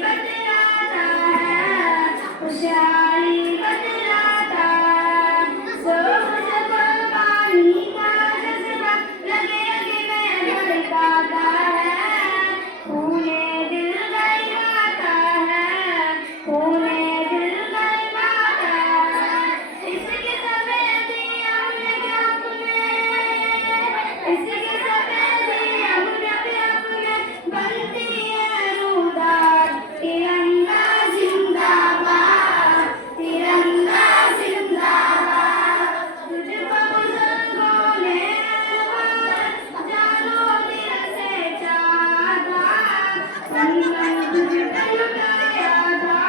बतलाता है, खुशहाली बतलाता है। सोच कुर्बानी का जज्बा लगे लगे में धड़काता है, खूने दिल गहराता है, खूने दिल गहराता है। इसकी सफेदी अपने आप में, इसकी सफेदी अपने आप में बनती है रूदार। तिरंगा जिंदाबाद, तिरंगा जिंदाबाद। तुझको बुजुर्गों ने जानों दिल से चाहा था, तन मन तुझ पे लुटाया था,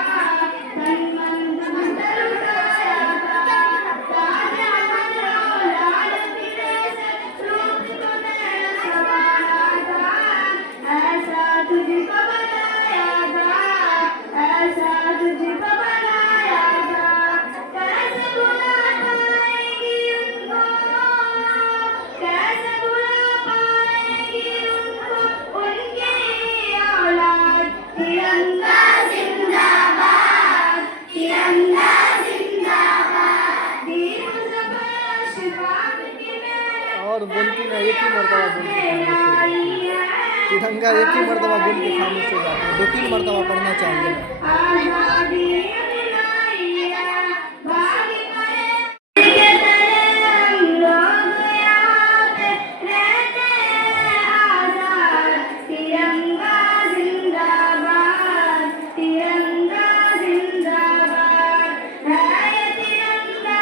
तन मन तुझ पे लुटाया था। ताजमहल औलाद फिरे से रूप को नया संवारा था, ऐसा तुझको बनाया था, ऐसा तुझको बनाया था। कैसे भुला पाएगी उनको, कैसे भुला पाएगी उनको उनकी औलाद। तिरंगा जिंदाबाद, तिरंगा जिंदाबाद। दीन ज़बर शिफाअत की मेहनत और बोलती ना एक ही मरतबा बोल के खामोश हो जाती है। तिरंगा एक ही मरतबा बोल के खामोश हो जाती है, 2-3 मरतबा पढ़ना चाहिए। आज़ादी दिलाई है, भाग पड़े के तले हम लोग यहाँ पे रहते हैं आज़ाद। तिरंगा जिंदाबाद, तिरंगा जिंदाबाद। है ये तिरंगा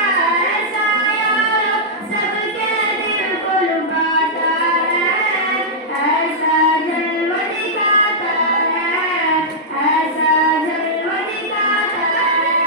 ऐसा यारो, सबके दिल को लुभाता है, ऐसा जलवा दिखाता है, ऐसा जलवा दिखाता है।